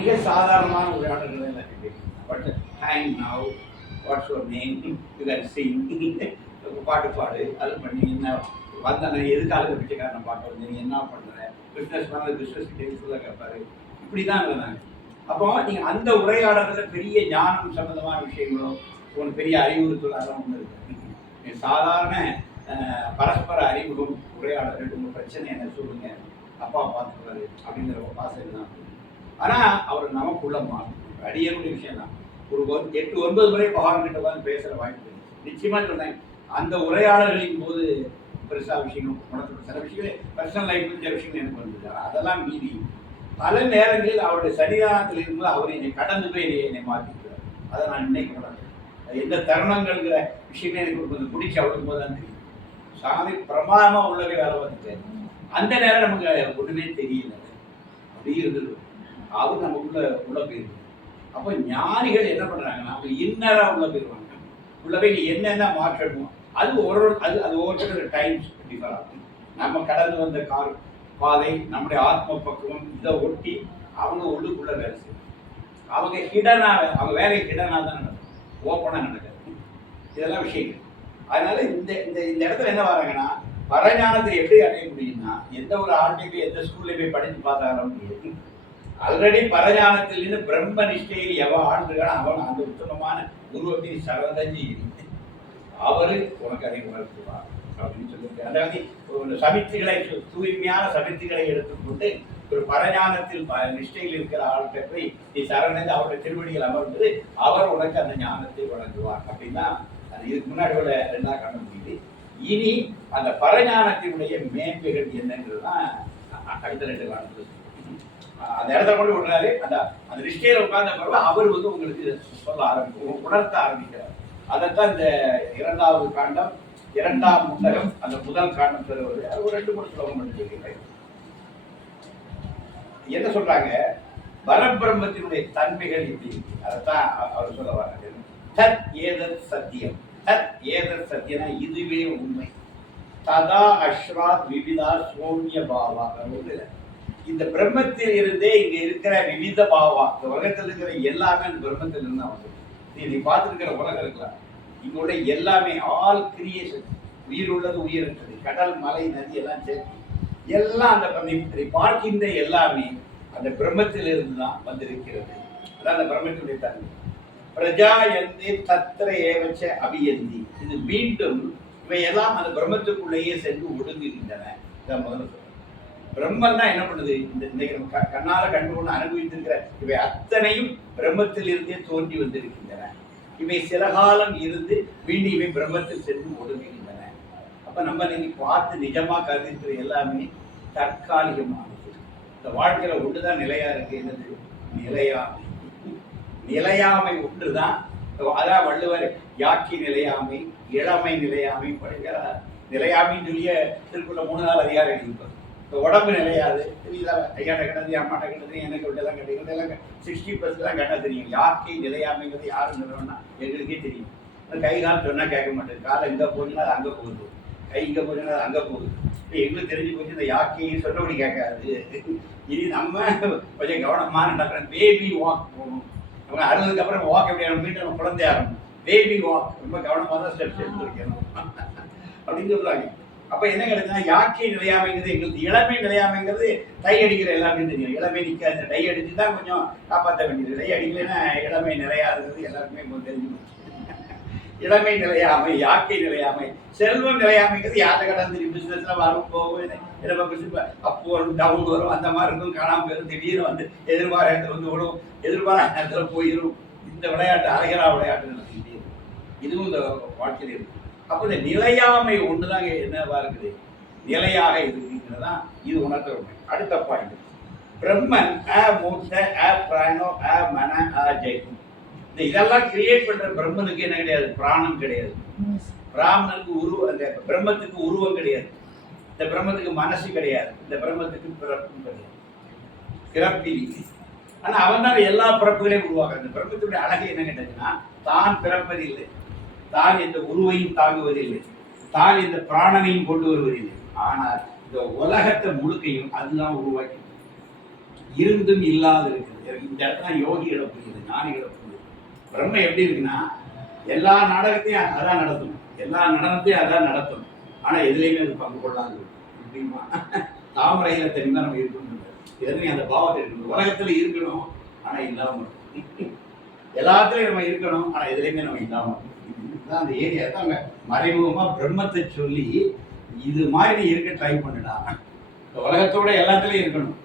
மிக சாதாரணமான உரையாடல்கள் எனக்கு but hang now what's your name you can Singh பாட்டு பாடு அது பண்ணி என்ன வந்தானே எதுக்காக பிச்சைக்காரனை பார்க்க வந்து நீ என்ன பண்ணுற பிஸ்னஸ் பண்ண பிஸ்னஸ் டெலிஃபுல்லாக கேட்பாரு இப்படி தான் இருந்தாங்க. அப்போ நீங்கள் அந்த உரையாடலில் பெரிய ஞானம் சம்மந்தமான விஷயங்களோ ஒரு பெரிய அறிவுறுத்தலாக ஒன்று இருக்கு. சாதாரண பரஸ்பர அறிமுகம் உரையாடல் உங்கள் பிரச்சனை என்ன சொல்லுங்க அப்பா பார்த்துக்குவாரு அப்படிங்கிற ஒரு பாசை தான். ஆனால் அவர் நமக்குள்ள மாறும் அடியனுடைய விஷயம் தான். ஒரு 8-9 முறை பகவான் கிட்ட உட்காந்து பேசுகிற வாய்ப்பு நிச்சயமாக சொல்றேன். அந்த உரையாடல்களின் போது பெருசாக விஷயங்கள் உணர்த்து சில விஷயங்கள் பர்சனல் லைஃப் சில விஷயங்கள் எனக்கு வந்தது. அதெல்லாம் மீறி பல நேரங்களில் அவருடைய சன்னிதானத்தில் இருக்கும்போது அவர் என்னை கடந்து போய் என்னை மாற்றிக்கிறார். அதை நான் இன்னைக்கு உணர்றேன். எந்த தருணங்கள்ங்கிற விஷயமே எனக்கு கொஞ்சம் பிடிச்சி அவளுக்கும் போது தான் தெரியும். சாமி பிரமாதமாக உள்ளவே வேலை வந்துட்டு அந்த நேரம் நமக்கு ஒன்றுமே தெரியல. அப்படி இருந்தது அவர் நமக்குள்ள உள்ள போயிருக்கு. அப்போ ஞானிகள் என்ன பண்ணுறாங்கன்னா அவங்க இன்னராக உள்ள போயிடுவாங்க. உள்ள போய் என்னென்ன மாற்றணுமோ அது ஒவ்வொரு டைம்ஸ் டிஃபர் ஆகும். நம்ம கடந்து வந்த பாதை நம்முடைய ஆத்ம பக்குவம் இதை ஒட்டி அவங்க உள்ளுக்குள்ள வேலை செய்யணும். அவங்க ஹிடனாக அவங்க வேலை ஹிடனாக தான் நடக்கும், ஓப்பனாக நடக்காது. இதெல்லாம் விஷயங்கள். அதனால இந்த இந்த இந்த இடத்துல என்ன வராங்கன்னா பரஞானத்தை எப்படி அடைய முடியும்னா எந்த ஒரு ஆள்கிட்டையும் எந்த ஸ்கூல்லையும் போய் படித்து பார்த்தார முடியாது. ஆல்ரெடி பரஞானத்திலிருந்து பிரம்ம நிஷ்டையில் எவன் ஆண்டுகள் அவன் அந்த உத்தமமான உருவத்தின் சரந்தஞ்சி இருந்து அவரு உனக்கு அதை உணர்த்துவார் அப்படின்னு சொல்லியிருக்காரு. அதாவது ஒரு சமித்திகளை தூய்மையான சமித்திகளை எடுத்துக்கொண்டு ஒரு பரஞானத்தில் நிஷ்டையில் இருக்கிற ஆள்கிட்ட போய் நீ சரணந்து அவருடைய திருவடிகள் அமர்ந்து அவர் உனக்கு அந்த ஞானத்தை வழங்குவார் அப்படின்னா அது இதுக்கு முன்னாடி உள்ள 2ஆம் காண முடியுது. இனி அந்த பரஞானத்தினுடைய மேன்மைகள் என்னங்கிறது தான் அடுத்த 2 காலத்தில் அந்த இடத்துல கொண்டு விடுறாரு. அந்த நிஷ்டையில உட்கார்ந்த பிறகு அவர் உங்களுக்கு சொல்ல உணர்த்த ஆரம்பிக்கிறார். அதைத்தான் இந்த 2வது காண்டம் 2ஆம் முண்டகம் அந்த முதல் காண்டம் தருவது. அது ஒரு 2-3 ஸ்லோகம் சொல்லியிருக்கிறேன். என்ன சொல்றாங்க பரபிரம்மத்தினுடைய தன்மைகள் எப்படி இருக்கு அதைத்தான் அவர் சொல்ல வர்றாங்க. தத் ஏதத் சத்தியம், தத் ஏதத் சத்தியனா இதுவே உண்மை, ததா அஸ்ராத் விவிதா சோன்ய பாவா. இந்த பிரம்மத்தில் இருந்தே இங்க இருக்கிற விவித பாவா, இந்த உலகத்தில் இருக்கிற எல்லாமே அந்த பிரம்மத்தில் இருந்து வந்து நீ பார்த்துருக்கிற உலகம் இருக்கலாம். இங்குள்ள எல்லாமே ஆல் கிரியேஷன், உயிர் உள்ளது உயிரற்றது, கடல் மலை நதி எல்லாம் சேர்த்து எல்லாம் அந்த பார்க்கின்ற எல்லாமே அந்த பிரம்மத்தில் இருந்து தான் வந்திருக்கிறது. அதான் அந்த பிரம்மத்தினுடைய தன்மை. பிரஜாயந்தி தத்திர ஏவச்ச அபியந்தி, இது மீண்டும் இவையெல்லாம் அந்த பிரம்மத்துக்குள்ளேயே சென்று ஒடுங்குகின்றன. இதான் முதல்ல சொல்றேன். பிரம்மன்னா என்ன பண்ணுது, இன்னைக்கு நம்ம கண்ணால கண்டு கொண்டு அனுபவித்திருக்கிற இவை அத்தனையும் பிரம்மத்தில் இருந்தே தோன்றி வந்திருக்கின்றன. இவை சில காலம் இருந்து மீண்டும் இவை பிரம்மத்தில் சென்று ஒடுங்குகின்றன. அப்ப நம்ம இன்னைக்கு பார்த்து நிஜமா கருதுகிற எல்லாமே தற்காலிகமானது. இந்த வாழ்க்கையில ஒன்றுதான் நிலையா இருக்கு, என்னது நிலையாமை. நிலையாமை ஒன்றுதான். அதான் வள்ளுவர் யாக்கி நிலையாமை இளமை நிலையாமை படிக்கிறார். நிலையாமைன்னு சொல்லிய திருக்குள்ள 3-4 அதிகாரம் எழுதியிருப்பார். இப்போ உடம்பு நிலையாது, ஐயாட்ட கட்டது அம்மாட்ட கட்டது எனக்கு விட்டெல்லாம் கட்டிக்கிறது எல்லாம் 60% தான் கட்ட தெரியும். யாக்கை நிலையாமைங்கிறது யாரும் நிறுவனா எங்களுக்கே தெரியும். கை கால் சொன்னால் கேட்க மாட்டேது. காலை இங்கே போச்சுன்னா அது அங்கே போகுது, கை இங்கே போச்சுன்னா அது அங்கே போகுது. இப்போ எங்களுக்கு தெரிஞ்சு போச்சு இந்த யாக்கையை சொன்னபடி கேட்காது. இனி நம்ம கொஞ்சம் கவனமாக நடக்கிறோம். பேபி வாக் போகணும். அவங்க 60க்கு அப்புறம் வாக் எப்படி மீட்டு நம்ம குழந்தையாகணும். பேபி வாக் ரொம்ப கவனமாக தான் ஸ்டெப்ஸ் எடுத்து வைக்கணும் அப்படின்னு சொல்கிறாங்க. அப்போ என்ன கிடைக்குதுன்னா யாக்கை நிலையாமைங்கிறது எங்களுக்கு இளமை நிலையாமைங்கிறது டை அடிக்கிற எல்லாமே தெரியும். இளமை நிற்காது, டை அடிச்சு தான் கொஞ்சம் காப்பாற்ற வேண்டியது. டை அடிக்கலைன்னா இளமை நிலையாதுங்கிறது எல்லாருக்குமே கொஞ்சம் தெரிஞ்சு. இளமை நிலையாமை, யாக்கை நிலையாமை, செல்வம் நிலையாமைங்கிறது யாரை கடந்து பிசினஸ்ல வரும் போகும் அப்போ டவுன் வரும், அந்த மாதிரி இருக்கும், காணாமல் போயிடும், திடீர்னு வந்து எதிர்பாராத இடத்துல வந்து விடும், எதிர்பாராத இடத்துல போயிடும். இந்த விளையாட்டு அழகரா விளையாட்டு நடத்திக்கிட்டே இருக்கும். இதுவும் இந்த வாழ்க்கையில் இருக்கு. அப்போ இந்த நிலையாமை ஒண்ணுதாங்க என்னவா இருக்குது, நிலையாக இருக்குங்கிறதான் இது உணர்த்த உண்மை. அடுத்த பாயிண்ட், பிரம்மன் அ மூர்த்த அ பிராணோ அ மன அ ஜெயம். இந்த இதெல்லாம் கிரியேட் பண்ற பிரம்மனுக்கு என்ன கிடையாது, பிராணம் கிடையாது. பிராமணனுக்கு அந்த பிரம்மத்துக்கு உருவம் கிடையாது. இந்த பிரம்மத்துக்கு மனசு கிடையாது. இந்த பிரம்மத்துக்கு பிறப்பும் கிடையாது, பிறப்பில்லை. ஆனா அவன் தான் எல்லா பிறப்புகளையும் உருவாக்குறான். இந்த பிரம்மத்துடைய அழகு என்ன கேட்டதுன்னா தான் பிறப்பதில்லை, தான் இந்த உருவையும் தாங்குவதில்லை, தான் இந்த பிராணனையும் கொண்டு வருவதில்லை. ஆனால் இந்த உலகத்தை முழுக்கையும் அதுதான் உருவாக்கி இருந்தும் இல்லாது இருக்குது. இந்த இடத்துல யோகிகளை புரியுது, ஞானிகளை புரியுது. பிரம்ம எப்படி இருக்குன்னா எல்லா நாடகத்தையும் அதான் நடத்தணும், எல்லா நடனத்தையும் அதான் நடத்தணும். ஆனா எதுலையுமே அது பங்கு கொள்ளாது. எப்படிமா தாமரையில தெரியுமா நம்ம இருக்கணும், எதுலையும் அந்த பாவத்தை இருக்கணும். உலகத்துல இருக்கணும் ஆனா இல்லாம, எல்லாத்துலயும் நம்ம இருக்கணும் ஆனா எதுலையுமே நம்ம இல்லாம. இதுதான் அந்த ஏரியா தான் மறைமுகமா பிரம்மத்தை சொல்லி இது மாதிரி நீ இருக்க ட்ரை பண்ணுடா. இந்த உலகத்தோட எல்லாத்துலயும் இருக்கணும்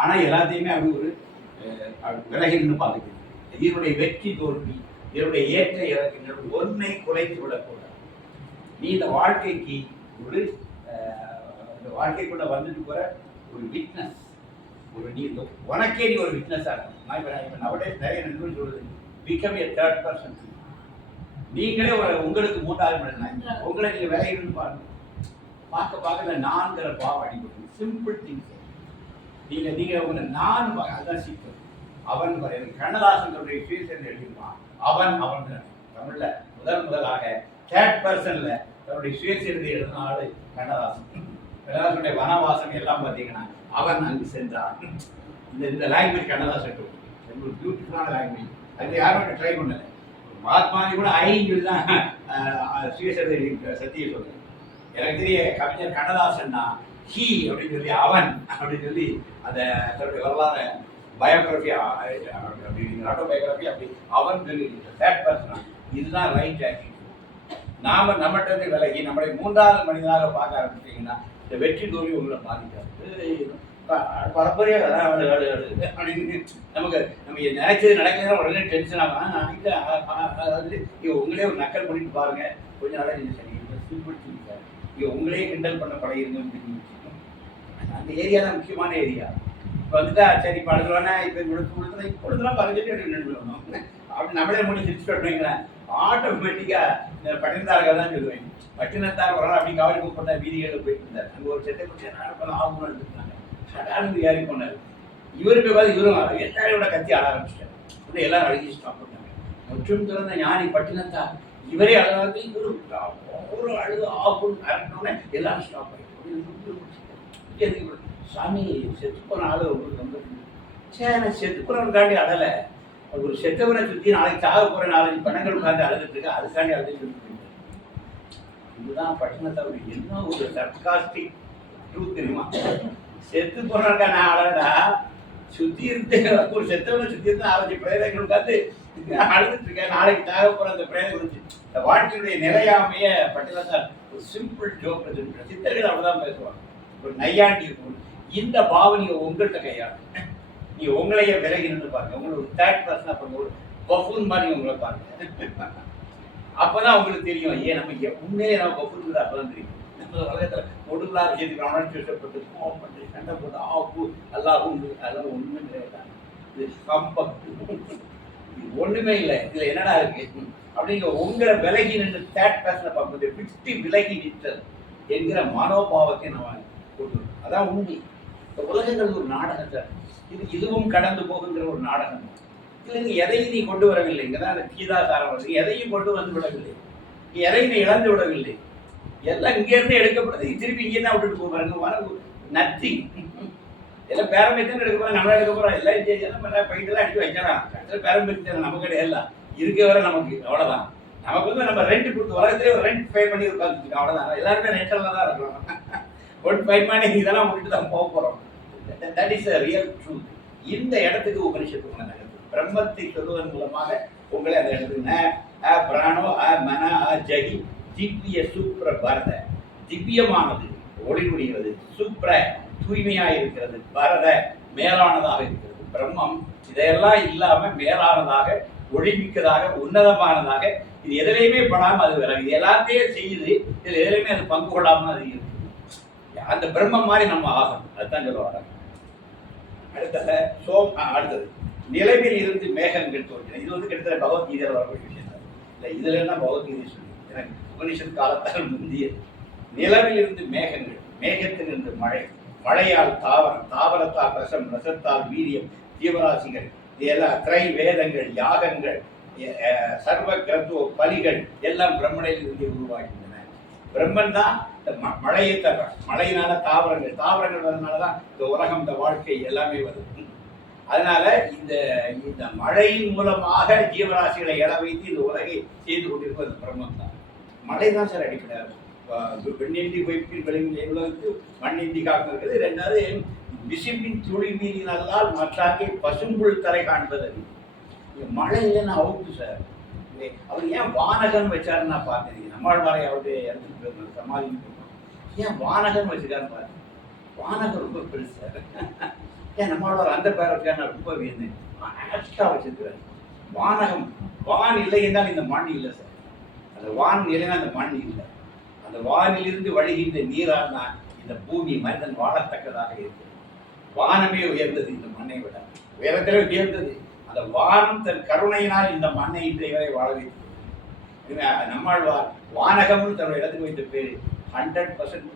ஆனா எல்லாத்தையுமே அப்படி ஒரு விலகின்னு பார்த்துக்கணும். இதனுடைய வெற்றி தோல்வி, இதனுடைய ஏற்ற இறக்கங்கள் ஒன்னை குறைத்து விடக்கூடாது. நீ இந்த வாழ்க்கைக்கு ஒரு இந்த வாழ்க்கைக்குள்ள வந்துட்டு போற ஒரு விட்னஸ், ஒரு நீ உனக்கே நீ ஒரு விட்னஸா இருக்கணும். நான் இப்போ நவடே நிறைய நண்பர்கள் சொல்றது பிகம் ஏ தேர்ட் பர்சன். நீங்களே உங்களுக்கு மூன்றாவது மனிதன், உங்களை நீங்க விலகிருந்து பாருங்க. பார்க்க பார்க்க நான்கிற பாவம் அடிபடும். Simple things. நீங்க உங்க நான் அதுதான் சீக்கிரம். அவன் கண்ணதாசன் எழுதியிருப்பான். அவன் தமிழ்ல முதலாக தேர்ட் பர்சன்ல தன்னுடைய சுயசரிதை எழுதின ஆளு கண்ணதாசன். கண்ணதாசனுடைய வனவாசம் எல்லாம் பார்த்தீங்கன்னா அவன் அங்கு சென்றான். இந்த லாங்குவேஜ் கண்ணதாசன் ஒரு பியூட்டிஃபுல்லான லாங்குவேஜ். அது யாரும் ட்ரை பண்ணல. மகாத்மாஜி கூட ஐந்து தான் சுயசரிதை சத்திய சொல்றேன். எனக்கு தெரிய கவிஞர் கண்ணதாசன்னா ஹீ அப்படின்னு சொல்லி அவன் அப்படின்னு சொல்லி அந்த தன்னுடைய வரலாறு பயோகிராஃபி அப்படின்னு ஆட்டோபயோகிராஃபி அப்படி அவன் சொல்லி தேர்ட் பர்சன். இதுதான் ரைட் ஆக்டிங். நாம நம்மகிட்ட இருந்து விலகி நம்மளை மூன்றாவது மனிதனாக பார்க்க ஆரம்பிச்சிங்கன்னா இந்த வெற்றி தோல்வி உங்களை பாதிக்காது. பரம்பரையாக அப்படின்னு நமக்கு நம்ம நினைச்சது நடக்கிறதா உடனே டென்ஷன் ஆகும். உங்களே ஒரு நக்கல் பண்ணிட்டு பாருங்க, கொஞ்ச நாளாக நீங்கள் சரி சிம்பிள் உங்களே கிண்டல் பண்ண பழகிருங்க. அந்த ஏரியா தான் முக்கியமான ஏரியா. இப்போ வந்துட்டா சரி படுத்துவானே இப்போ கொடுத்துலாம் பறஞ்சிட்டு நின்றுடணும் அப்படி நம்மளே முடிஞ்சு சிரிச்சு விட்டுருங்களேன். ஆட்டோமேட்டிக்காக பட்டினத்தார்கள் தான் சொல்லுவேன். பட்டினத்தார் ஒரு நாள் அப்படி கவரி புக் பண்ண வீதிகளில் போயிட்டு இருந்தார். அங்கே ஒரு செட்டை குடிச்சு நானும் ஆகணும்னு எடுத்துருந்தாங்க. சடானு ஏறி போனார். இவருக்கு பார்த்து இவரும் எல்லாரோட கத்தி ஆட ஆரம்பிச்சிட்டார். அப்படி எல்லாரும் அழுகி ஸ்டாப் பண்ணாங்க. மற்றும் திறந்த ஞானி பட்டினத்தார் இவரே அழுகாது, இவரும் ஒரு அழுது ஆகும் அரட்டோன்னே எல்லாரும் ஸ்டாப் ஆகிடும். சாமி செத்து போன ஆளு உங்களுக்கு ரொம்ப சரி செத்து போறவனுக்காண்டி அடலை, ஒரு செத்தவனை சுற்றி நாளைக்கு சாக போற 4-5 பணங்கள் உட்காந்து அழுதுட்டு இருக்கு, அதுக்காண்டி அழுது. இதுதான் பட்டினத்தவரு என்ன ஒரு சர்காஸ்டிக் ட்ரூத் தெரியுமா? செத்து போறவனுக்கா நான் அழகா சுத்தி இருந்து ஒரு செத்தவனை சுத்தி இருந்து 4-5 பிரேதங்கள் உட்காந்து அழுதுட்டு இருக்கேன், நாளைக்கு சாக போற அந்த பிரேதம் குறிச்சு. இந்த வாழ்க்கையுடைய நிலையாமைய பட்டினத்தார் ஒரு சிம்பிள் ஜோக் எடுத்துருக்க. சித்தர்கள் அவ்வளவுதான் பேசுவாங்க. ஒரு நையாண்டி இருக்கும். இந்த பாவனையை உங்கள்கிட்ட கையாளும். நீங்க உங்களையே விலகி நின்று பாருங்க. உங்களுக்கு ஒரு தேர்ட் பர்சனா பாருங்க, ஒரு பஃபூன் மாதிரி உங்களை பாருங்க. அப்பதான் உங்களுக்கு தெரியும் ஏன் நம்ம உண்மையிலே நம்ம பஃபூன் அப்பதான் தெரியும். நம்ம உலகத்துல கொடுக்கலா விஷயத்துக்கு உணர்ச்சிப்பட்டு கோவம் பண்ணி சண்டை போட்டு ஆப்பு அல்லாஹும் அதெல்லாம் ஒண்ணுமே கிடையாது. இது கம்பம், இது ஒண்ணுமே இல்லை. இதுல என்னடா இருக்கு அப்படிங்கிற உங்களை விலகி நின்று தேர்ட் பர்சனை பார்க்கும்போது விட்டு விலகி நிற்றல் என்கிற மனோபாவத்தை நம்ம கொண்டு வரும். அதான் உண்மை. இந்த உலகங்கள் ஒரு நாடகம் சார். இதுவும் கடந்து போகுங்கிற ஒரு நாடகம். இதுல எதையும் நீ கொண்டு வரவில்லை. இங்கதான் அந்த கீதாசாரம் வருது. எதையும் கொண்டு வந்து விடவில்லை, எதையும் நீ இழந்து விடவில்லை. எல்லாம் இங்க இருந்து எடுக்கப்படுது, திருப்பி இங்கே தான் விட்டுட்டு போவாங்க. நத்தி எல்லாம் பேரம்பரியத்தான் எடுக்க போறோம், நம்மளா எடுக்க போறோம். எல்லாம் போயிட்டுலாம் அடிக்க வைக்கலாம். பேரம்பரியத்தை நமக்கு கிடையாது, இருக்க வர நமக்கு அவ்வளவுதான். நமக்கு வந்து நம்ம ரெண்ட் கொடுத்து உலகத்திலே ஒரு ரெண்ட் பே பண்ணி உட்காந்துருக்கோம், அவ்வளவுதான். எல்லாருமே ரெண்டெல்லாம் தான் இருக்கணும். ஒன் பைட் பண்ணி இதெல்லாம் விட்டுட்டு தான் போக போறோம். That is a real truth. இந்த இடத்துக்கு உபனிஷத்து உங்களை நகர்த்து. பிரம்மத்தை சொல்வதன் மூலமாக உங்களை அந்த இடத்துக்கு பிராணோ மன ஜகி திவ்ய சூப்ர பரத, திவ்யமானது ஒளி முடிகிறது, சூப்ர தூய்மையாக இருக்கிறது, பரத மேலானதாக இருக்கிறது. பிரம்மம் இதையெல்லாம் இல்லாம மேலானதாக ஒளிமிக்கதாக உன்னதமானதாக இது எதிலையுமே படாம அது விலகு. இது எல்லாத்தையும் செய்யுது, இதுல எதிலையுமே அது பங்கு கொள்ளாம அது இருக்கு. அந்த பிரம்மம் மாதிரி நம்ம ஆகணும். அதுதான் சொல்ல வராங்க. அடுத்தது நிலவில் இருந்து மேகங்கள் தோன்றின. இது வந்து கிட்டத்தட்ட பகவத்கீதையில் வரக்கூடிய விஷயம் தான். இல்லை இதுல என்ன பகவத்கீதை சொல்லி எனக்கு உபனிஷத் காலத்தால் முந்தியது. நிலவில் இருந்து மேகங்கள், மேகத்தில் இருந்து மழை, மழையால் தாவரம், தாவரத்தால் ரசம், ரசத்தால் வீரியம், ஜீவராசிகள், இதெல்லாம் திரை வேதங்கள், யாகங்கள், சர்வ கிரத்துவ பலிகள் எல்லாம் பிரம்மனில் இருந்து உருவாகின்றன. பிரம்மன் தான் இந்த மழையை தர்றான். மழையினால தாவரங்கள், தாவரங்கள் வந்ததுனாலதான் இந்த உலகம், இந்த வாழ்க்கை எல்லாமே வருது. அதனால இந்த இந்த மழையின் மூலமாக ஜீவராசிகளை எழ வைத்து இந்த உலகை செய்து கொண்டிருப்பது பிரம்மம் தான். மழை தான் சார் அடிப்படை. பெண்ணின்றி பொய்ப்பின் விளைவின் உலகத்துக்கு மண்ணின்றி காக்க இருக்குது. ரெண்டாவது விசிம்பின் துளி மீறி நல்லால் மற்றாக்கி பசும்புல் தரை காண்பது. மழை இல்லைன்னா அவுட்டு சார். அவர் ஏன் வானகன் வச்சாருன்னு நான் பார்த்தேன். நம்மாழ்வாரை அவருடைய இடத்துக்கு சமாதி ஏன் வானகன் வச்சுக்காருன்னு பார்த்தேன். வானகம் ரொம்ப பெருசு சார். ஏன் நம்மளோட அந்த பேரை நான் ரொம்ப வியந்தேன். எக்ஸ்ட்ரா வச்சிருக்கிறார். வானகம் வான் இல்லை என்றால் இந்த மண் இல்லை சார். அந்த வான் இல்லைன்னா அந்த மண் இல்லை. அந்த வானிலிருந்து வழிகின்ற நீரால் தான் இந்த பூமி மனிதன் வாழத்தக்கதாக இருக்கிறது. வானமே உயர்ந்தது இந்த மண்ணை விட. உயரத்திலே உயர்ந்தது. அந்த வானம் தன் கருணையினால் இந்த மண்ணை இன்றைய வரை வாழ வைத்தது. நம்மாழ்வார் வானகம்னு தன்னோட இடத்துக்கு வைத்த பேர் 100%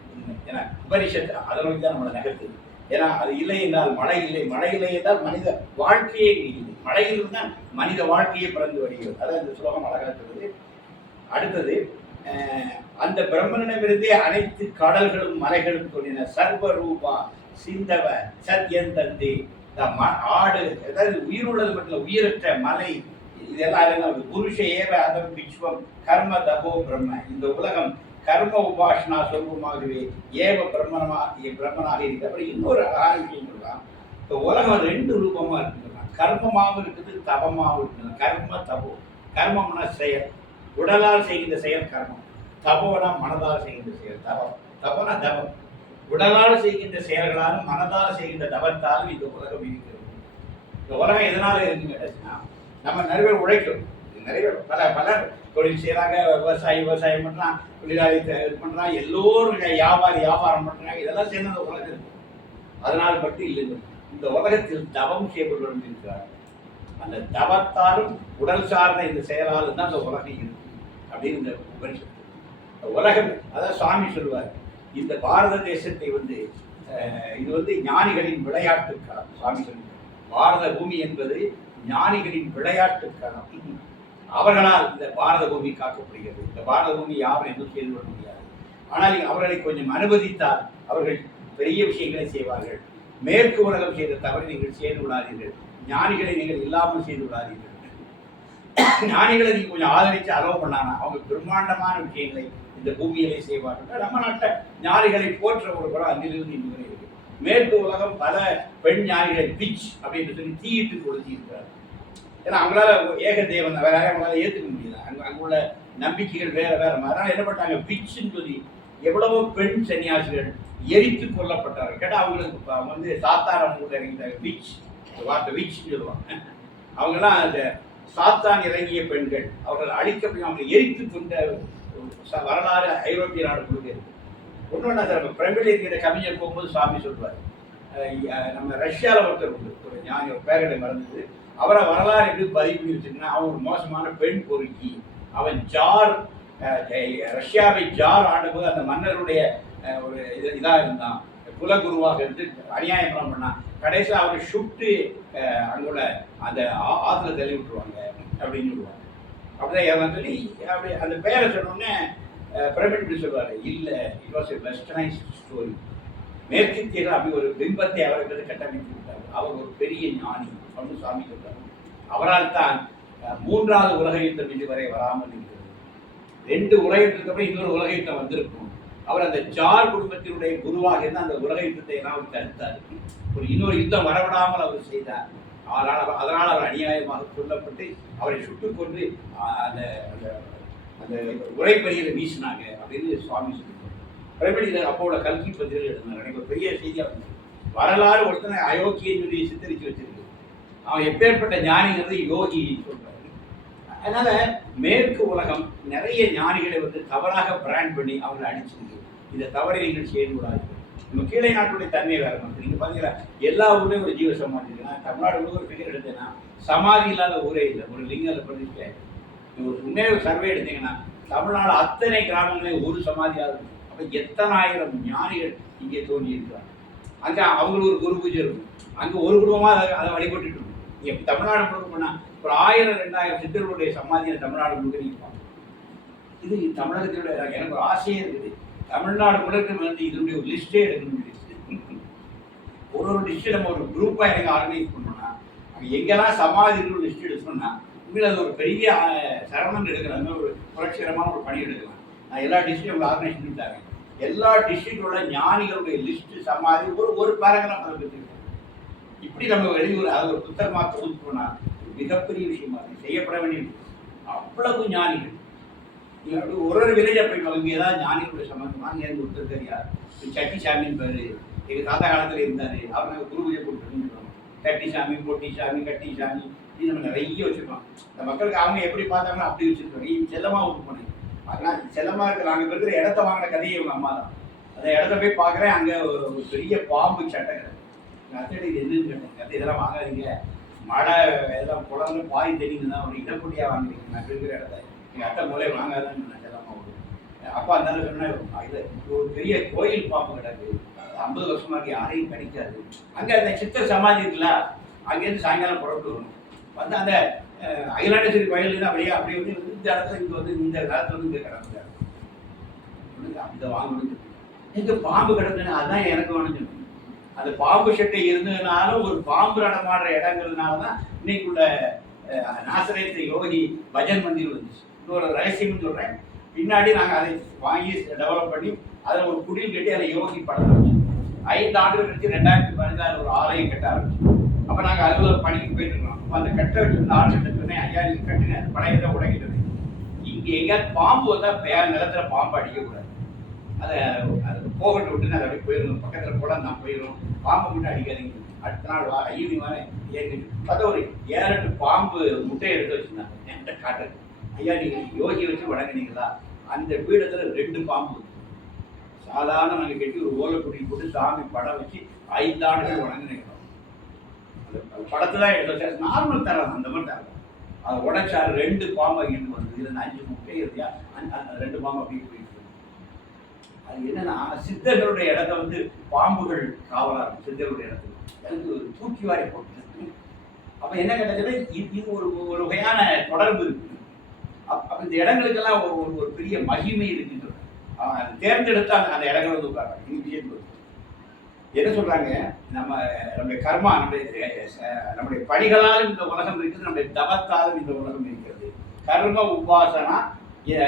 ஏன்னா உபனிஷத்து அதை நோக்கி தான் நம்மளை நகர்த்துது. ஏன்னா அது இல்லை என்றால் மழை இல்லை, மழை இல்லை என்றால் மனித வாழ்க்கையே இல்லை. மழையிலிருந்து தான் மனித வாழ்க்கையே பிறந்து வருகிறது. அதான் இந்த ஸ்லோகம் அழகாக சொல்லுது. அடுத்தது அந்த பிரம்மனிடமிருந்தே அனைத்து கடல்களும் மலைகளும் தோன்றின. சர்வரூபா சிந்தவ சத்யந்தந்தி ஆடு, அதாவது உயிருள்ளது மட்டும் உயிரற்ற மலை, இதெல்லாம் புருஷ ஏவ அதம் விஸ்வம் கர்ம தபோ பிரம்ம. இந்த உலகம் கர்ம உபாசனா சொருபமாகவே ஏவ பிரம்மனாக இருக்கு. அப்புறம் இன்னொரு அழகான விஷயம் சொல்லலாம். இப்போ உலகம் 2 ரூபமா இருக்குதுன்னா கர்மமாகவும் இருக்குது, தபமாகவும் இருக்குது. கர்ம தபோ. கர்மம்னா செயல், உடலால் செய்கின்ற செயல் கர்மம். தபோனா மனதால் செய்கின்ற செயல் தபம். தபனா தபம். உடலால் செய்கின்ற செயல்களாலும் மனதால் செய்கின்ற தபத்தாலும் இந்த உலகம் இருக்கிறது. இந்த உலகம் எதனால இருக்குன்னு கேட்டாச்சுன்னா, நம்ம நிறைய பேர் உழைக்கும், நிறைய பேர் பலர் தொழில் செய்கிறாங்க, விவசாயம் பண்ணுறான், தொழிலாளி இது பண்ணுறான், எல்லோரும் வியாபாரம் பண்ணுறாங்க. இதெல்லாம் சேர்ந்து அந்த உலகம் இருக்கும். அதனால் மட்டும் இல்லைங்க, இந்த உலகத்தில் தவம் செய்பவர்கள் இருக்கிறார்கள். அந்த தவத்தாலும் உடல் சார்ந்த இந்த செயலாலும் தான் அந்த உலகம் இருக்கு அப்படின்னு இந்த உபனிஷத்து. உலகம் அதான் சுவாமி சொல்லுவார், இந்த பாரத தேசத்தை இது ஞானிகளின் விளையாட்டு களம். சுவாமி சொல்லுவார், பாரத பூமி என்பது ஞானிகளின் விளையாட்டு களம். அவர்களால் இந்த பாரத பூமி காக்கப்படுகிறது. இந்த பாரத பூமி யாரும் எதுவும் செய்து கொள்ள முடியாது. ஆனால் அவர்களை கொஞ்சம் அனுமதித்தால் அவர்கள் பெரிய விஷயங்களை செய்வார்கள். மேற்கு உலகம் செய்த தவறை நீங்கள் செய்து விடாதீர்கள். ஞானிகளை நீங்கள் இல்லாமல் செய்து விடாதீர்கள். ஞானிகளை நீங்கள் கொஞ்சம் ஆதரித்து அலோவ் பண்ணானா அவங்க பிரம்மாண்டமான விஷயங்களை இந்த பூமியிலே செய்வார்கள். நம்ம நாட்டில் ஞானிகளை போற்ற ஒரு குணம் அங்கிலிருந்து இன்று வரை இருக்கு. மேற்கு உலகம் பல பெண் ஞானிகளை பிச் அப்படின்னு சொல்லி தீயிட்டு கொளுத்தி இருக்கிறார். ஏன்னா அவங்களால ஏக தேவன் வேற யாரும் அவங்களால ஏற்றுக்க முடியல. அங்குள்ள நம்பிக்கைகள் வேற வேற மாதிரி. அதனால் என்ன பண்ணாங்க, பிச்சுன்னு சொல்லி எவ்வளவோ பெண் சன்னியாசிகள் எரித்து கொல்லப்பட்டார்கள். கேட்டால் அவங்களுக்கு சாத்தாரம் கூட இறங்கிட்டாங்க. பிச் வார்த்தை விச்ன்னு சொல்லுவாங்க. அவங்கெல்லாம் அந்த சாத்தான் இறங்கிய பெண்கள் அவர்கள் அழிக்கப்பட்டு அவங்க எரித்து கொண்ட வரலாறு ஐரோப்பிய நாடு கொடுக்க இருக்கு. ஒன்று சார், நம்ம பிரமிழ் என்கிற கவிஞர் போகும்போது சுவாமி சொல்வார், நம்ம ரஷ்யாவில் ஒருத்தர் உண்டு, ஒரு ஞானி, ஒரு பேரடை மறந்தது. அவரை வரலாறு எப்படி பதிவு பண்ணி வச்சுருக்கா, அவன் ஒரு மோசமான பெண் பொறுக்கி, அவன் ஜார், ரஷ்யாவை ஜார் ஆண்டபோது அந்த மன்னருடைய ஒரு இதாக இருந்தான், குலகுருவாக இருந்து அநியாயம் பண்ணான். கடைசியில் அவரை சுட்டு அங்குள்ள அந்த ஆற்றுல தள்ளி விட்டுருவாங்க அப்படின்னு சொல்லுவாங்க. அப்படிதான் ஏதாவது சொல்லி அப்படி அந்த பேரை சொன்னோடனே பிரமிட் இப்படி சொல்லுவார், இல்லை it was a westernised story. மேற்கத்தியர்கள் அப்படி ஒரு பிம்பத்தை அவர்களுக்கு கட்டமைத்து விட்டார். அவர் ஒரு பெரிய ஞானி அப்படின்னு சுவாமி சொல்றார். அவரால் தான் 3வது உலக யுத்தம் இதுவரை வராமல் இருக்கிறது. 2 உலக யுத்தத்துக்கு அப்புறம் இன்னொரு உலக யுத்தம் வந்திருக்கும். அவர் அந்த ஜார் குடும்பத்தினுடைய குருவாக இருந்து அந்த உலக யுத்தத்தை எல்லாம் அவர் தடுத்தார். இன்னொரு யுத்தம் வரவிடாமல் அவர் செய்தார். அதனால் அவர் அநியாயமாக கொல்லப்பட்டு அவரை சுட்டுக் கொண்டு அந்த அந்த உரைப்பறியில வீசினாங்க அப்படின்னு சுவாமி சொல்லுவார். பிரபலியில் அப்போட கல்கி பத்திரிகை எழுதினார். எனக்கு ஒரு பெரிய செய்தியாக இருந்தது. வரலாறு ஒருத்தனை அயோக்கியன்னு சொல்லி சித்தரித்து வச்சிருக்கு. அவன் எப்பேற்பட்ட ஞானிங்கிறது யோகி சொல்றாரு. அதனால மேற்கு உலகம் நிறைய ஞானிகளை தவறாக பிராண்ட் பண்ணி அவங்களை அடிச்சிருக்கு. இந்த தவறை நீங்கள் செய்து விடாது. நம்ம கீழே நாட்டுடைய தன்மை வேற மாதிரி. நீங்க பாத்தீங்கன்னா எல்லா ஊர்லேயும் ஒரு ஜீவ சமாதி இருக்குன்னா, தமிழ்நாடு ஒரு ஃபிகர் எடுத்தேன்னா சமாதி இல்லாத ஊரே இல்லை. ஒரு லிங்கத்தில் பிரதிஷ்டை உண்மையே ஒரு சர்வே எடுத்தீங்கன்னா தமிழ்நாடு அத்தனை கிராமங்களையும் ஒரு சமாதியாக இருக்கும். அப்போ எத்தனை ஆயிரம் ஞானிகள் இங்கே தோன்றி இருக்கிறாங்க. அங்கே அவங்களுக்கு ஒரு குரு பூஜை இருக்கும். அங்கே ஒரு குடும்பமாக அதை வழிபட்டு இருக்கும். இங்கே தமிழ்நாடு முழுக்க போனால் ஒரு 1000-2000 சித்தர்களுடைய சமாதியை தமிழ்நாடு முழுக்க நிற்பாங்க. இது தமிழகத்தினுடைய எனக்கு ஒரு ஆசையே இருக்குது. தமிழ்நாடு முழுக்க இதனுடைய ஒரு லிஸ்டே எடுக்கணும். ஒரு டிஸ்ட்டு நம்ம ஒரு குரூப்பாக எனக்கு ஆர்கனைஸ் பண்ணோம்னா எங்கெல்லாம் சமாதிகள் லிஸ்ட் எடுக்கணும்னா உண்மையில் அது ஒரு பெரிய சரவணன் எடுக்கிறாங்க, ஒரு புரட்சிகரமான ஒரு பணி எடுக்கலாம். நான் எல்லா டிஸ்ட்ரிக்டும் உங்களை ஆர்கனைஸ் பண்ணிட்டாங்க. எல்லா டிஸ்ட்ரிக்ட் உள்ள ஞானிகளுடைய லிஸ்ட் சமாதி ஒரு பேராகிராஃப் அதை பற்றி இப்படி நம்ம வெளியூர் அது ஒரு புத்தகமாக தொகுத்துனா மிகப்பெரிய விஷயமா இருக்கு, செய்யப்பட வேண்டிய அவ்வளவு ஞானிகள். ஒரு வில்லேஜை போய் இங்கே ஏதாவது ஞானிகளுடைய சம்பந்தமாக அங்கே இருந்து ஒருத்தர் தெரியாது. சட்டிசாமின்னு பேர் எங்கள் தாத்தா காலத்தில் இருந்தார், அவர் நாங்கள் குரு பூஜை கொடுத்துருன்னு சொல்லுவாங்க. கட்டிசாமி, பொட்டிசாமி, கட்டிசாமி இது நம்ம நிறைய வச்சுருக்கோம். இந்த மக்களுக்கு அவங்க எப்படி பார்த்தாங்கன்னா அப்படி வச்சுருக்கோம். செல்லமாக விட்டு போனேன். அதனால் செல்லமாக இருக்கிற நாங்கள் இருக்கிற இடத்த வாங்கின கதையை இவங்க அம்மா தான். அந்த இடத்த போய் பார்க்குறேன், அங்கே ஒரு பெரிய பாம்பு சட்டை கிடக்கு. அத்தை இது என்னன்னு கேட்டேன். கத்தை இதெல்லாம் வாங்காதீங்க, மழை எல்லாம் குளம்னு பாய் தெரியுது தான் ஒரு இடப்படியாக வாங்குறீங்க. நான் இருக்கிற இடத்த எங்கள் அத்தை மூலையை வாங்காதான்னு நான் செல்லமாக விடுவேன். அப்பா இருந்தாலும் சொன்னேன், இது ஒரு பெரிய கோயில் பாம்பு கிடக்கு, 50 வருஷமா இருக்கு, யாரையும் கடிக்காது. அங்கே அந்த சித்தர் சமாதி இருக்குல்ல, அங்கேருந்து சாயங்காலம் புறப்பட்டு வரணும். வந்து அந்த அகிலாண்டேஸ்வரி கோயிலேருந்து அப்படியே வந்து இந்த இடத்துல இங்கே வந்து இந்த காலத்தில் வந்து இங்கே கிடக்குது. அந்த வாங்கணும் எங்கே பாம்பு கிடக்குன்னு அதுதான் எனக்கு வேணும்னு. அந்த பாம்பு சட்டை இருந்ததுனாலும் ஒரு பாம்பு நடமாடுற இடங்கள்னால தான் இன்னைக்குள்ள நாசரேத்த யோகி பஜன் மந்திர் வந்துச்சு. இன்னொரு ரகசியம்னு சொல்கிறேன். பின்னாடி நாங்கள் அதை வாங்கி டெவலப் பண்ணி அதில் ஒரு குடில் கட்டி அதை யோகி படத்தை வச்சோம். 5 ஆண்டுகள் கழிச்சு 2016 ஒரு ஆலயம் கட்ட ஆரம்பிச்சோம். அப்போ நாங்கள் அதில் பணிக்கு போயிட்டு இருக்கோம். அப்போ அந்த கட்ட வச்சு ஆண்டு சொன்னேன், ஐயா நீங்கள் கட்டுங்க, அந்த பழைய தான் உடைக்கிறது. இங்கே எங்கேயாவது பாம்பு வந்தால் நிலத்தில் பாம்பு அடிக்கக்கூடாது, அதை போகட்டு விட்டுன்னு அதை அப்படியே போயிடணும். பக்கத்தில் கூட நான் போயிடும், பாம்பு மட்டும் அடிக்காதீங்க. அடுத்த நாள் ஈவினிங் வர ஏறி பார்த்தா ஒரு 7-8 பாம்பு முட்டையை எடுத்து வச்சுருந்தாங்க. என்கிட்ட காட்டுறது, ஐயா நீங்கள் யோகி வச்சு வழங்கினீங்களா? அந்த பீடத்தில் 2 பாம்பு சாதாரண நாங்கள் கட்டி ஒரு ஓலைக்குடி போட்டு சாமி படம் வச்சு 5 ஆண்டுகள் வணங்கினோம். அந்த படத்தை தான் எடுத்து வச்சா நார்மல் தரம் அந்த மாதிரி தரம். அதை உடைச்சாரு 2 பாம்பு இருந்து வந்து இதில் 5 முட்டை இருந்தியா, அந்த 2 பாம்பு அப்படி போயிட்டு. அது என்னன்னா சித்தர்களுடைய இடத்த வந்து பாம்புகள் காவலாக இருக்கும். சித்தர்களுடைய இடத்துல எனக்கு தூக்கி வாரி போட்டு அப்போ என்ன கேட்டதுன்னா இது ஒரு வகையான தொடர்பு இருக்கு. அப்போ இந்த இடங்களுக்கெல்லாம் ஒரு பெரிய மகிமை இருக்குன்னு அது தேர்ந்தெடுத்து அந்த இடங்கள் வந்து உட்கார்றாங்க. என்ன சொல்றாங்க, நம்முடைய கர்மா, நம்முடைய பணிகளாலும் இந்த உலகம் இருக்குது, நம்முடைய தவத்தாலும் இந்த உலகம் இருக்கிறது. கர்ம உபாசனா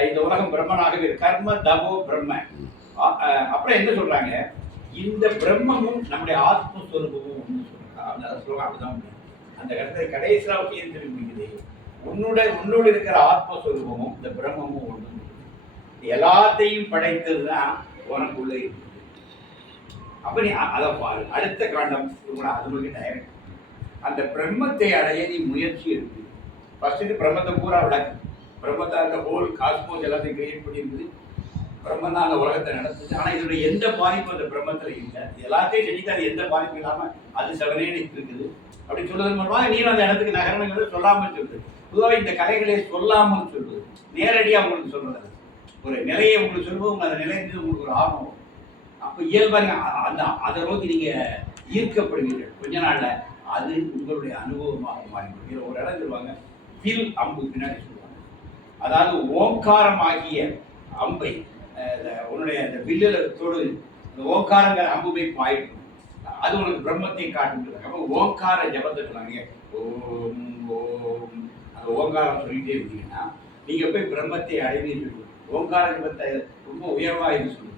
இந்த உலகம் பிரம்மனாகவே கர்ம தபோ பிரம்ம. அப்புறம் என்ன சொல்றாங்க, இந்த பிரம்மமும் நம்முடைய ஆத்மஸ்வரூபமும் ஒன்று சொல்றாங்க. அப்படிதான் அந்த கருத்தை கடைசியா தெரிஞ்சு முடிக்குது. உன்னோடு இருக்கிற ஆத்மஸ்வரூபமும் இந்த பிரம்மமும் ஒன்று, எல்லாத்தையும் படைத்ததுதான் உனக்குள்ள இருக்கு. அப்ப நீ அதை பாரு. அடுத்த காண்டம் அது டைரக்ட் அந்த பிரம்மத்தை அடைய நீ முயற்சி இருக்கு. ஃபர்ஸ்ட் பிரம்மத்தை பூரா விளக்கு. பிரம்மத்தை அந்த ஹோல் காஸ்மோஸ் எல்லாத்தையும் கிரியேட் பண்ணியிருக்குது. பிரம்மன் தான் அந்த உலகத்தை நடத்துது. ஆனா இதோட எந்த பாதிப்பும் அந்த பிரம்மத்துல இல்லை. எல்லாத்தையும் செஞ்சுட்டு அது எந்த பாதிப்பும் இல்லாம அது செவனேன்னு இருக்குது அப்படின்னு சொல்றது மூலமாக நீ அந்த இடத்துக்கு நகரணுங்கிறது சொல்லாமல் சொல்லுது. பொதுவாக இந்த கலைகளை சொல்லாமல் சொல்லுது, நேரடியாக உங்களுக்கு சொல்றது. ஒரு நிலையை உங்களுக்கு சொல்லுவோம், அந்த நிலையிலிருந்து உங்களுக்கு ஒரு ஆர்வம். அப்போ இயல்பாக அதை நோக்கி நீங்கள் ஈர்க்கப்படுவீர்கள். கொஞ்ச நாளில் அது உங்களுடைய அனுபவமாக மாறிவிடும். ஒரு இடம் சொல்லுவாங்க, வில் அம்பு பின்னாடி சொல்லுவாங்க. அதாவது ஓங்காரமாகிய அம்பை உன்னுடைய அந்த வில்லில் தொடு, இந்த ஓங்காரங்கிற அம்பு போய் பாயிடும். அது உனக்கு பிரம்மத்தை காட்டுங்கிறாங்க. அப்போ ஓங்கார ஜபத்தை சொன்னாங்க. ஓம் ஓம் அந்த ஓங்காரம் சொல்லிகிட்டே இருந்தீங்கன்னா நீங்கள் போய் பிரம்மத்தை அடைவீர்கள். ஓங்கார ஜபத்தை ரொம்ப உயர்வாக இது சொல்லுது.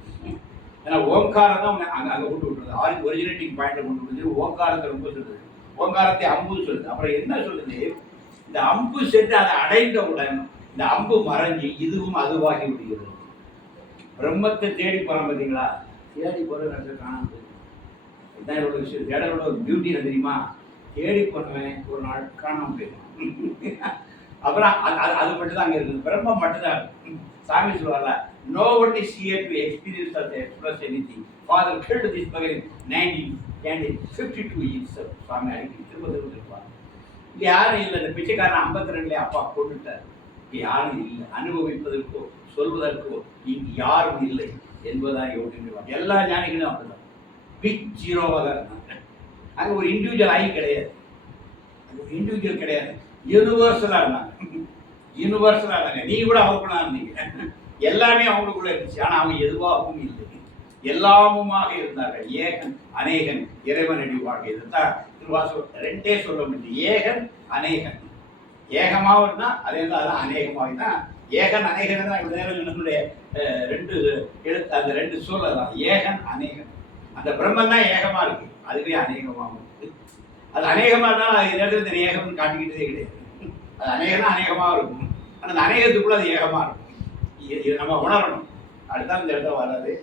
ஏன்னா ஓங்காரம் தான் அங்கே கொண்டு விட்டுருது. ஒரிஜினேட்டிங் பாயிண்ட்டை கொண்டு விட்டுருது. ஓங்காரத்தை ரொம்ப சொல்லுது. ஓங்காரத்தை அம்பு சொல்லுது. அப்புறம் என்ன சொல்லுது, இந்த அம்பு சென்று அதை அடைந்தவுடன் இந்த அம்பு மறைஞ்சி இதுவும் அதுவாகி விடுகிறது. பிரம்மத்தை தேடி போகிறோம் பார்த்தீங்களா, தேடி போகிற காணாது. இதுதான் என்னோட விஷயம். தேடலோட ஒரு பியூட்டி தெரியுமா, தேடி போனவன் ஒரு நாள் காணாமல் போயிடும். அப்புறம் அது மட்டும் தான் அங்கே இருக்குது. பிரம்மம் மட்டும்தான். சாமி சொல்லுவார்ல, no one is here to experience or to express anything. Father killed this bugger in 1952 years. சாமி அடிக்கடி திரும்ப இருப்பார். இங்கே யாரும் இல்லை. இந்த பிச்சைக்காரன் 52 அப்பா கொண்டுட்டார். இங்கே யாரும் இல்லை. அனுபவிப்பதற்கோ சொல்வதற்கோ இங்கு யாரும் இல்லை என்பதான் யோசிக்கிறாங்க. எல்லா ஞானிகளும் அப்படிதான் பிக் ஜீரோவாக தான் இருந்தாங்க. அங்கே ஒரு இண்டிவிஜுவல் ஆகி கிடையாது. அங்கே ஒரு இண்டிவிஜுவல் கிடையாது. யூனிவர்சலாக இருந்தாங்க. யூனிவர்சலாக இருந்தாங்க. நீ கூட அவங்களுக்குள்ளா இருந்தீங்க. எல்லாமே அவங்களுக்குள்ள இருந்துச்சு. ஆனால் அவங்க எதுவாகவும் இல்லை, எல்லாமுமாக இருந்தார்கள். ஏகன் அநேகன் இறைவன் அடி வாழ்க்கை. இதுதான் ரெண்டே சொல்ல முடியும். ஏகன் அநேகன். ஏகமாவும் இருந்தா அதே அதான் அநேகமாவும் தான். ஏகன் அநேகன் தான் நம்மளுடைய ரெண்டு எழுத்து, அந்த ரெண்டு சூழல் தான் ஏகன் அநேகன். அந்த பிரம்மன் தான் ஏகமா இருக்கு, அதுவே அநேகமாகும் இருக்கு. அது அநேகமா இருந்தாலும் அது இடத்துல ஏகம்னு காட்டிக்கிட்டதே கிடையாது. அது அநேகம் அநேகமாக இருக்கும். ஆனால் அந்த அநேகத்துக்குள்ள அது ஏகமா இருக்கும். இது நம்ம உணரணும். அடுத்த இந்த இடத்துல வராது.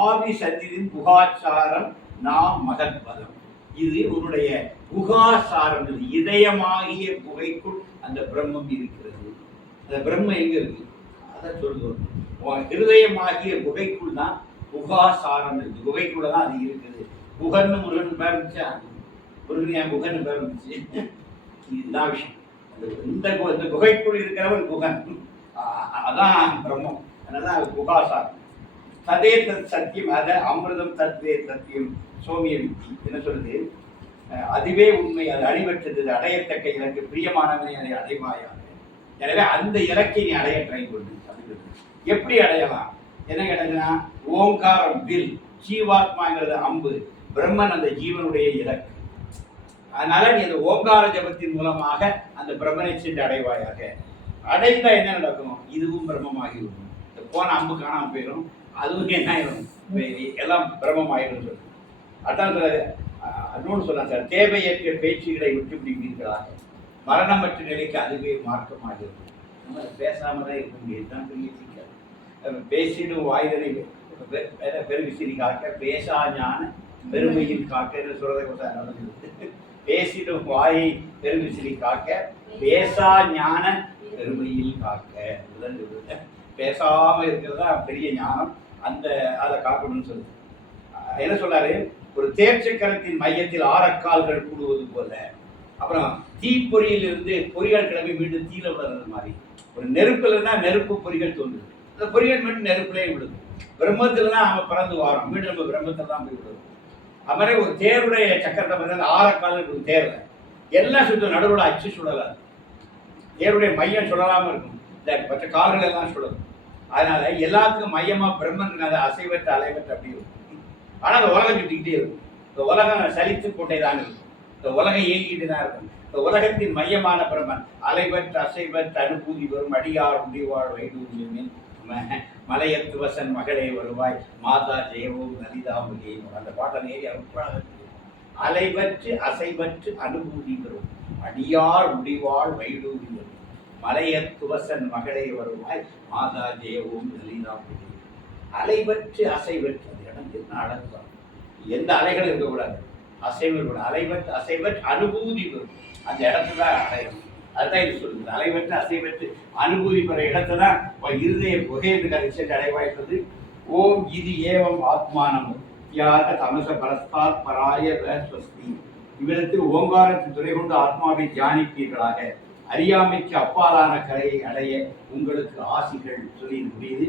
ஆதி சத்தியின் புகாச்சாரம் நாம் மகத்பதம். இது உன்னுடைய புகாசாரம், இதயமாகிய புகைக்குள் அந்த பிரம்மம் இருக்கிறது. அந்த பிரம்மம் எங்க இருக்கு அதை சொல்லுவோம். இருதயமாகிய புகைக்குள் தான் புகாசாரம் இருக்கு. புகைக்குள்ள தான் அது இருக்குது. புகன்னு முருகன் பேர் இருந்துச்சா? முருகன் என் புகன்னு பேர் இருந்துச்சு. இதுதான் விஷயம். இந்த குகைக்குள் இருக்கிறவன் குகன், அதான் பிரம்மம். அதனால புகாசாரம். ததே தத் சத்தியம், அத அமிர்தம் தத்வே சத்தியம் சோமிய வித்தி என்ன சொல்லுது? அதுவே உண்மை, அது அழிவற்றது, அடையத்தக்க இலக்கு, பிரியமானவனை அதை அடைவாயாக. எனவே அந்த இலக்கை நீ அடைய ட்ரை பண்ணு. எப்படி அடையலாம்? என்ன கேட்டதுன்னா, ஓங்காரம் வில், ஜீவாத்மாங்கிறது அம்பு, பிரம்மன் அந்த ஜீவனுடைய இலக்கு. அதனால நீ அந்த ஓங்கார ஜபத்தின் மூலமாக அந்த பிரம்மனை சென்று அடைவாயாக. அடைந்தா என்ன நடக்கும்? இதுவும் பிரம்மமாகிடும். போன அம்பு காணாம போயிடும், அதுவும் என்ன ஆயிடும்? எல்லாம் பிரம்மம் ஆயிடும் சொல்லு. அதான் இன்னொன்று சொல்லலாம் சார், தேவையற்ற பேச்சுகளை விட்டு பிடிப்பீர்களாக. மரணமற்ற நிலைக்கு அதுவே மார்க்கமாகிறது. நம்ம பேசாம தான் இருக்க முடியாது, தான் பெரிய சிக்கல். பேசிடும் வாய்தனை பெருவிசிறி காக்க, பேசா ஞான பெருமையில் காக்க சொல்றதை நடந்தது. பேசிடும் வாயை பெருவிசிறி காக்க, பேசா ஞான பெருமையில் காக்க. பேசாம இருக்கிறதா பெரிய ஞானம், அந்த அதை காக்கணும்னு சொல்லுது. என்ன சொல்றாரு? ஒரு தேர்ச்சக்கரத்தின் மையத்தில் ஆரக்கால்கள் கூடுவது போல. அப்புறம் தீப்பொறியில் இருந்து பொறிகள் கிளம்பி மீண்டும் தீல விடுறது மாதிரி. ஒரு நெருப்புல தான் நெருப்பு பொறிகள் தோன்றுது, அந்த பொறிகள் மீண்டும் நெருப்புலேயே விடுது. பிரம்மத்துல தான் நம்ம பறந்து வாரோம், மீண்டும் நம்ம பிரம்மத்தில் தான் போய் விடுவோம். அது மாதிரி ஒரு தேருடைய சக்கரத்தை பார்த்தா ஆரக்கால் இருக்கும். தேர்ல எல்லாம் சுத்தம், நடுவில் அச்சு சுடலாது. தேருடைய மையம் சுடலாம இருக்கும், இந்த மற்ற கால்கள் எல்லாம் சுடலும். அதனால எல்லாத்துக்கும் மையமா பிரம்மன், அதை அசைவற்ற அலைவற்ற அப்படி இருக்கும். ஆனால் அந்த உலகம் சுட்டிக்கிட்டே இருக்கும். இந்த உலகம் சலித்து கொண்டே தான் இருக்கும், இந்த உலகம் இயங்கிட்டு தான் இருக்கும். இந்த உலகத்தின் மையமான பிரம்மன் அலைவற்ற அசைவற்ற அனுபூதி வரும் அடியார் முடிவாழ் வைடூரியமின் மலையத்து வசன் மகளே வருவாய் மாதா ஜெயவோம் லலிதாமுகே. அந்த பாட்டை நேரி அருட்பாக அலைவற்று அசைவற்று அனுபூதி வரும் அடியார் முடிவாழ் வைடூரி வரும் மலையத்து வசன் மகளே வருவாய் மாதா ஜெயவோம் லலிதாமுகே. அலைவற்று அசைவற்று, அந்த இடம் என்ன அழகுதான். எந்த அலைகள் இருக்கக்கூடாது, அசைவு இருக்கக்கூடாது. அலைவற்று அசைவற்று அனுபூதி வரும், அந்த இடத்துல தான் அடையும். அதுதான் இது சொல்லுது. அலைவற்று அசைவற்று அனுபூதி பெற இடத்தை தான் இருதய புகை என்று கதை சென்று அடைவாய்ப்பது. ஓம் இது ஏவம் ஆத்மானம் தியாக தமச பரஸ்தாத் பராய ஸ்வஸ்தி. இவ்விடத்தில் ஓங்காரத்தின் துணை கொண்டு ஆத்மாவை தியானிப்பீர்களாக. அறியாமைக்கு அப்பாலான கரையை அடைய உங்களுக்கு ஆசிகள் சொல்லி முடியுது.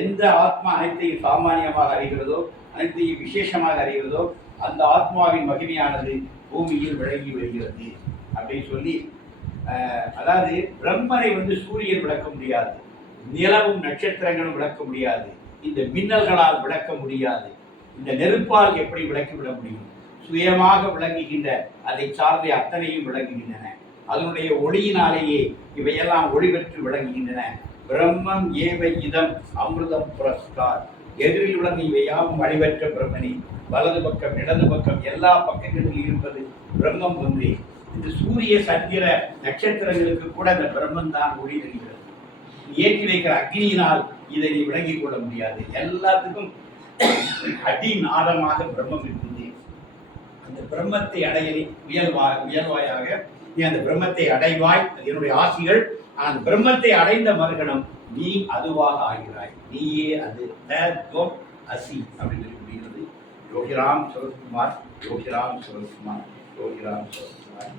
எந்த ஆத்மா அனைத்தையும் சாமானியமாக அறிகிறதோ, அனைத்தையும் விசேஷமாக அறிகிறதோ, அந்த ஆத்மாவின் மகிமையானது பூமியில் விளங்கி வருகிறது அப்படின்னு சொல்லி, அதாவது பிரம்மனை சூரியன் விளக்க முடியாது, நிலவும் நட்சத்திரங்களும் விளக்க முடியாது, இந்த மின்னல்களால் விளக்க முடியாது, இந்த நெருப்பால் எப்படி விளக்கிவிட முடியும்? சுயமாக விளங்குகின்ற அதை சார்ந்த அத்தனையும் விளங்குகின்றன. அதனுடைய ஒளியினாலேயே இவையெல்லாம் ஒளி பெற்று விளங்குகின்றன. பிரம்மம் ஏவ இதம் அமிர்தம் புரஸ்கார். எதிரில் விளங்கு இவையாவும் வழிபெற்ற பிரம்மனி. வலது பக்கம் இடது பக்கம் எல்லா பக்கங்களிலும் இருப்பது பிரம்மம் ஒன்றே. இந்த சூரிய சந்திர நட்சத்திரங்களுக்கு கூட அந்த பிரம்மன் தான் ஒளி தருகிறது. ஏற்றி வைக்கிற அக்னியினால் இதை நீ விளங்கிக் கொள்ள முடியாது. எல்லாத்துக்கும் அடிநாதமாக பிரம்மம் இருக்குது. அந்த பிரம்மத்தை அடைய நீ உயர்வாயாக நீ அந்த பிரம்மத்தை அடைவாய். அது என்னுடைய ஆசிகள். அந்த பிரம்மத்தை அடைந்த மறுகணம் நீ அதுவாக ஆகிறாய். நீயே அது தத்துவம் அசி அப்படின்னு சொல்லி முடிகிறது. யோகிராம் சுரத்குமார், யோகிராம் சுரத்குமார், யோகிராம் சுரத்குமார்.